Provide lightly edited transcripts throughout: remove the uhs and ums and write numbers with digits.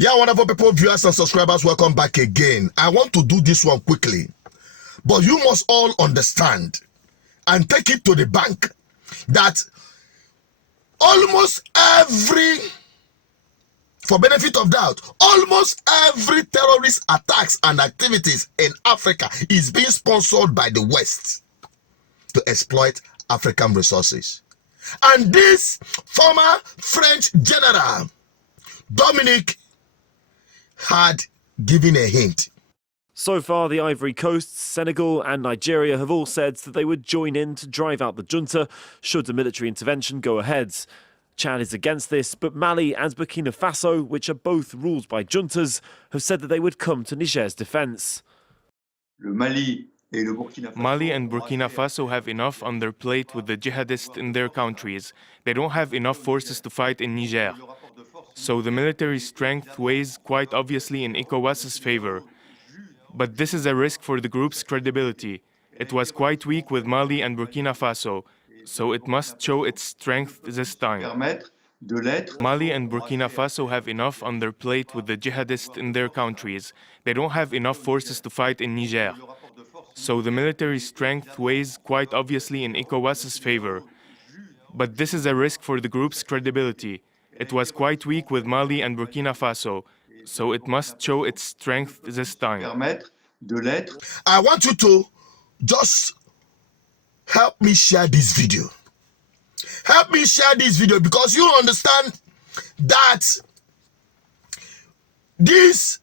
Yeah, wonderful people, viewers and subscribers, welcome back again. I want to do this one quickly, but you must all understand and take it to the bank that almost every, for benefit of doubt, almost every terrorist attacks and activities in Africa is being sponsored by the West to exploit African resources. And this former French general, Dominic, had given a hint. So far, the Ivory Coast, Senegal and Nigeria have all said that they would join in to drive out the junta should a military intervention go ahead. Chad is against this, but Mali and Burkina Faso, which are both ruled by juntas, have said that they would come to Niger's defence. Mali and Burkina Faso have enough on their plate with the jihadists in their countries. They don't have enough forces to fight in Niger. So the military strength weighs quite obviously in ECOWAS's favor. But this is a risk for the group's credibility. It was quite weak with Mali and Burkina Faso, so it must show its strength this time. Mali and Burkina Faso have enough on their plate with the jihadists in their countries. They don't have enough forces to fight in Niger. So the military strength weighs quite obviously in ECOWAS's favor. But this is a risk for the group's credibility. It was quite weak with Mali and Burkina Faso, so it must show its strength this time. I want you to just help me share this video. Help me share this video because you understand that this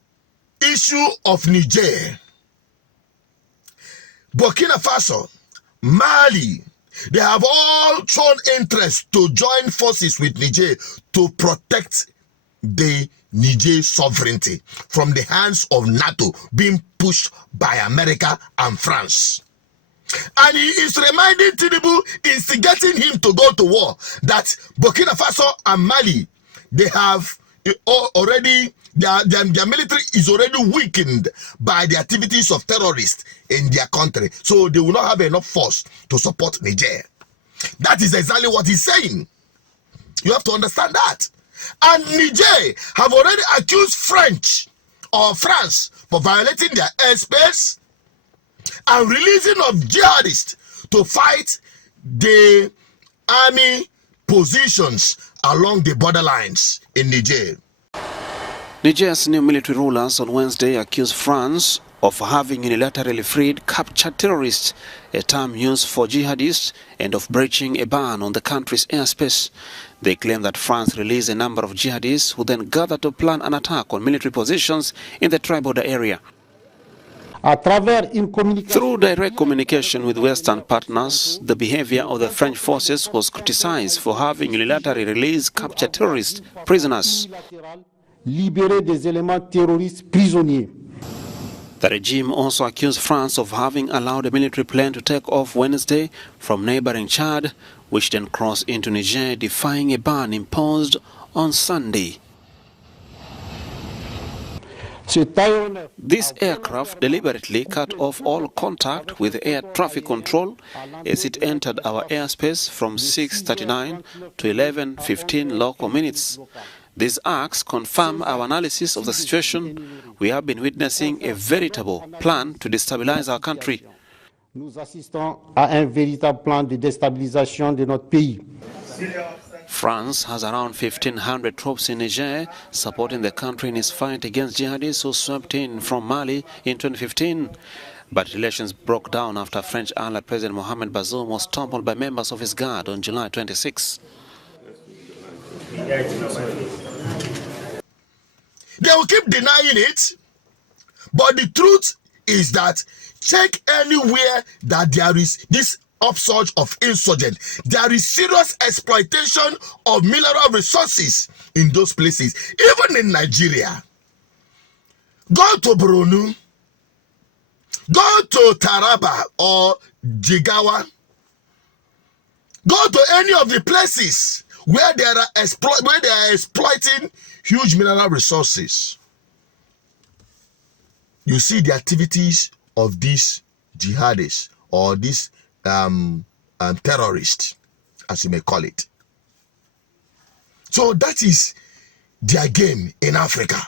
issue of Niger, Burkina Faso, Mali, they have all shown interest to join forces with Niger to protect the Niger sovereignty from the hands of NATO being pushed by America and France. And he is reminding Tinubu, instigating him to go to war, that Burkina Faso and Mali, they have already, their military is already weakened by the activities of terrorists in their country. So they will not have enough force to support Niger. That is exactly what he's saying. You have to understand that. And Niger have already accused France for violating their airspace and releasing of jihadists to fight the army positions along the borderlines in Niger. Niger's new military rulers on Wednesday accused France of having unilaterally freed captured terrorists, a term used for jihadists, and of breaching a ban on the country's airspace. They claim that France released a number of jihadists who then gathered to plan an attack on military positions in the tri-border area. Through direct communication with Western partners, the behavior of the French forces was criticized for having unilaterally released captured terrorist prisoners. The regime also accused France of having allowed a military plane to take off Wednesday from neighboring Chad, which then crossed into Niger, defying a ban imposed on Sunday. This aircraft deliberately cut off all contact with air traffic control as it entered our airspace from 6:39 to 11:15 local minutes. These acts confirm our analysis of the situation. We have been witnessing a veritable plan to destabilize our country. Nous assistons à un véritable plan de déstabilisation de notre pays. France has around 1,500 troops in Niger, supporting the country in its fight against jihadists who swept in from Mali in 2015. But relations broke down after French ally President Mohamed Bazoum was toppled by members of his guard on July 26. They will keep denying it, but the truth is that check anywhere that there is this upsurge of insurgent, there is serious exploitation of mineral resources in those places, even in Nigeria. Go to Borno, go to Taraba or Jigawa, go to any of the places where they are exploiting huge mineral resources. You see the activities of these jihadists or these terrorists, as you may call it. So that is their game in Africa.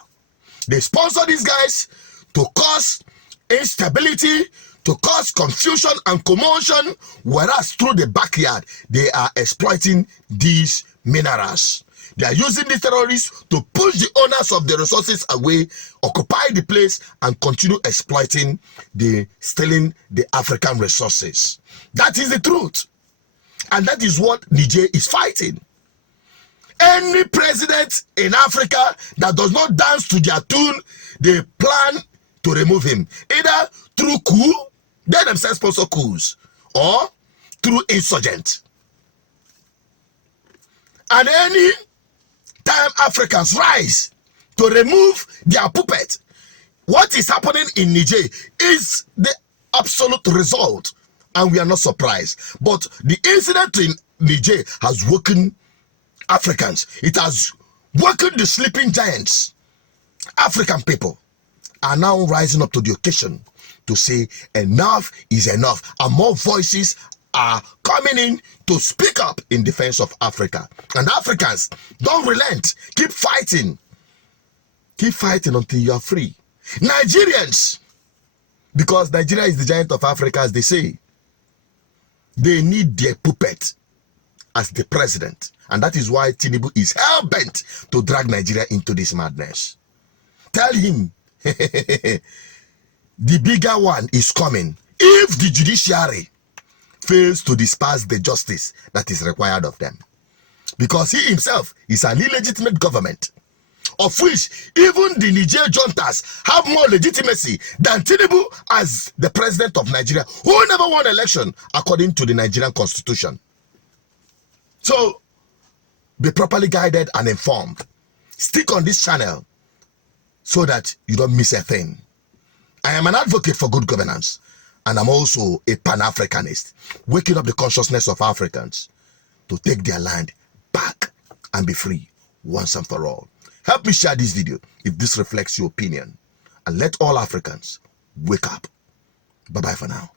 They sponsor these guys to cause instability, to cause confusion and commotion, whereas through the backyard, they are exploiting these minerals. They are using these terrorists to push the owners of the resources away, occupy the place, and continue exploiting stealing the African resources. That is the truth. And that is what Niger is fighting. Any president in Africa that does not dance to their tune, they plan to remove him. Either through coup, they themselves sponsor coups, or through insurgent. And any time Africans rise to remove their puppet, what is happening in Niger is the absolute result, and we are not surprised. But the incident in Niger has woken Africans. It has woken the sleeping giants. African people are now rising up to the occasion to say enough is enough, and more voices are coming in to speak up in defense of Africa. And Africans, don't relent. Keep fighting. Keep fighting until you are free. Nigerians, because Nigeria is the giant of Africa, as they say, they need their puppet as the president. And that is why Tinubu is hell-bent to drag Nigeria into this madness. Tell him the bigger one is coming if the judiciary fails to disperse the justice that is required of them. Because he himself is an illegitimate government, of which even the Niger juntas have more legitimacy than Tinubu as the president of Nigeria, who never won election according to the Nigerian constitution. So, be properly guided and informed. Stick on this channel so that you don't miss a thing. I am an advocate for good governance, and I'm also a Pan-Africanist, waking up the consciousness of Africans to take their land back and be free once and for all. Help me share this video if this reflects your opinion, and let all Africans wake up. Bye-bye for now.